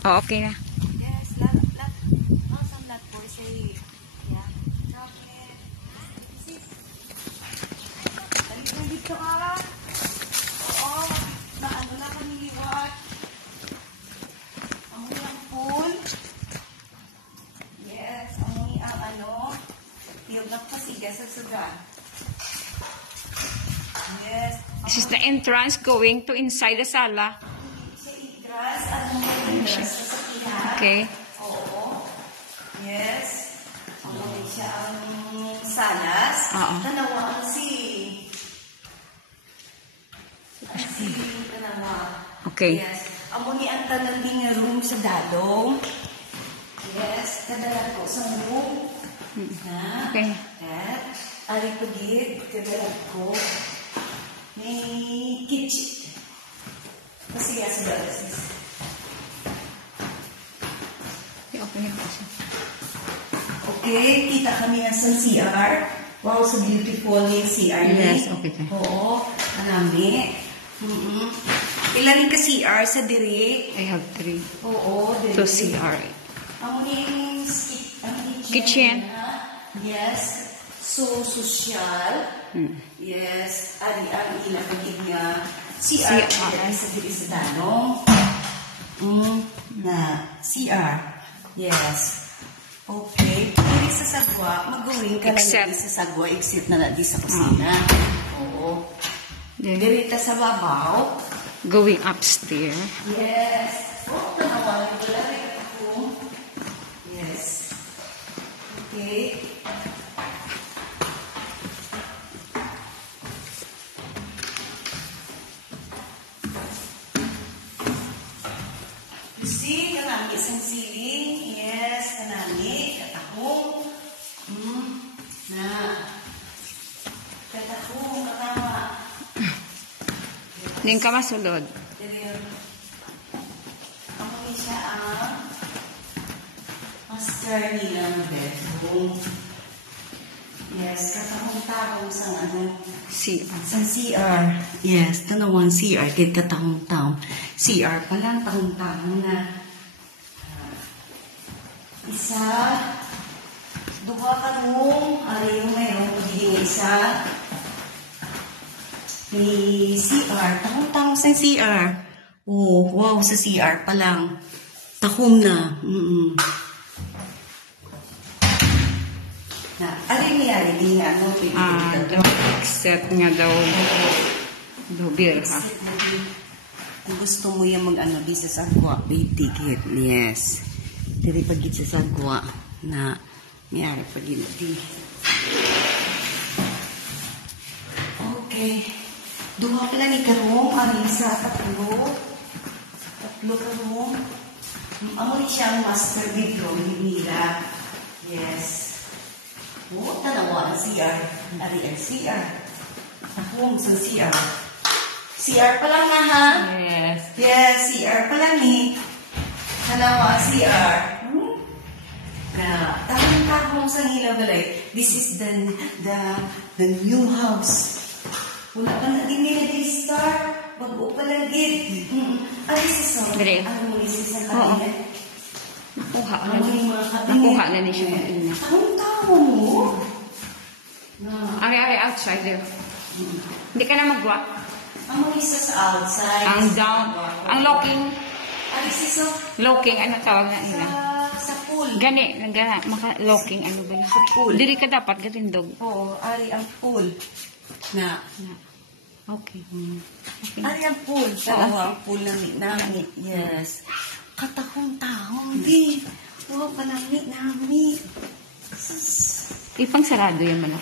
Oh, okay na. Yes, lot. Awesome lot po. Say, yeah. Chocolate. Sis. Balik na dito ka. Oo. Na ano na kami liwat. Amoy ang pool. Yes, amoy ang ano. Tiyog na pasiga sa suga. Yes. This is the entrance going to inside the sala. Sa igras. Ano mo yung igras sa sakihan? Okay. Oo. Yes. Amoy siya ang salas. Oo. Tanawa ang tanawa. Okay. Yes. Amoy ang tanang din nga room sa dadong. Yes. Kadalag ko sa room. Ha? Okay. At ari pagit. Kadalag ko. May kitchen. Kasi nga sa dalasis. Okay. Okay, kita kami ang sa CR. Wow, so beautiful yung CR niya. Yes, okay. Oo, marami. Ilan ka CR sa diri? I have 3. Oo, diri. To CR. Ang Kitchen. Yes. So, social. Yes. Ari ang ilang pagig nga CR. Sa diri sa danong. Na CR. Yes. Okay. Diri sa sagwa, mag-uwing ka na Except- sa sagwa, except na di sa kusina. Oo. Then, Diri ta sa babaw. going upstairs. Yes. Oh, tanawa. Wala rin ako. Yes. Okay. See, kanami isang ceiling. Yes, kanami. Katahong. Na. Katahong, katama. Then ka masulod. Amoy siya ang master nilang bedroom. Yes, katahong-tahong sa ano. CR. Sa CR. Yes, tanawang CR. Kahit katahong-tahong. CR pa lang, tahong-tahong na. Isa. Duha ka nung. Ari yung mayroong pagiging isa. May CR. Tahong-tahong sa CR. Oh, wow, sa CR pa lang. Tahong na. Na, ari niya, di nga, ano, Except nga daw, beer ha. Kung gusto mo yung mag-ano, di sa sagwa, may ticket. Yes. Dili pagit sa sagwa na mayari pagit di. Okay. Duha pala ni karong, ari sa tatlo. Tatlo karong. Amo siya ang master bedroom ni Mira. Yes. Oh, tanawa ang CR. Ari ang CR. Akong sa CR. CR pa lang na ha? Yes. Yes, CR pa lang ni. Tanawa ang CR. Tahong-tahong sa hilabalay. This is the new house. Wala pa na din nila di-start. Bago pa lang gid. Ari sa Dali. ano mo ni sa Oo. kabinet? Nakuha na Ano niya. yung mga kabinet? Nakuha na niya siya mag-ina. Tahong-tahong mo. Ari outside there. Hindi ka na magwa. Ang isa sa outside. Ang down. Ang locking. Ari sa Locking, ano tawag na nila? sa pool. Gani, maka-locking, ano ba? Sa pool. Dili ka dapat gatindog. Oo, ari ang pool. Na. Okay. Okay. Ari ang pool. Talawa ang pool namin. Yes. Katahong-tahong. Di. Wow, panamit namin. Sus. Ipang sarado yan man.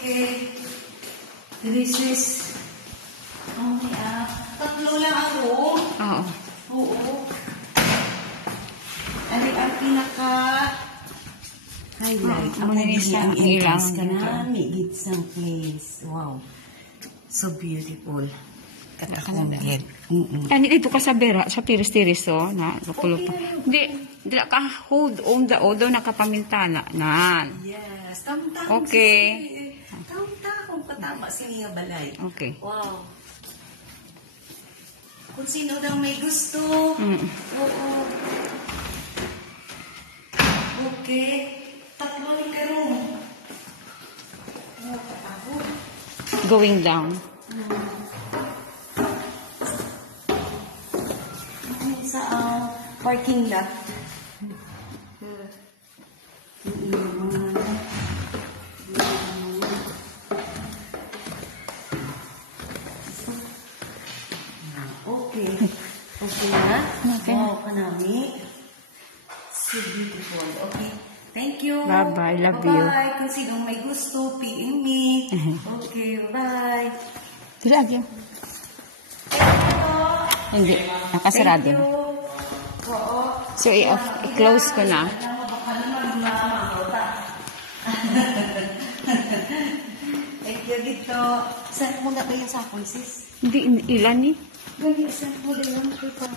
Okay. This is... tatlo lang ang room. Oo. Oo. Ari ang pinaka... highlight. Ang Ang linis ang ng entrance ka ilang- na. Migit sang place. Wow. So beautiful. Katahong-gid. Kani dito ka sa bera, sa tiris-tiris oh, na lupulo pa. Di ka hold on the odo nakapamintana. Nan. Yes. Tamang-tamang. Okay. Tamang-tamang patama. Siniya balay. Okay. Wow. Kung sino daw may gusto. Oo. Okay. Tatlo ni Karong. Ako. Going down. Sa parking lot. Okay. Okay na? Okay. Oo, kanami. So beautiful. Okay. Thank you. Bye-bye. Love you. Bye-bye. Kung sinong may gusto, PM me. Okay, bye. Lagi. Hindi. Nakasarado. Thank you. Oo. So, i-close ko na. Baka naman makakota. Thank you dito. Saan mo na kayo sa sis? Hindi, ilan eh. Gani, saan mo na yung paper?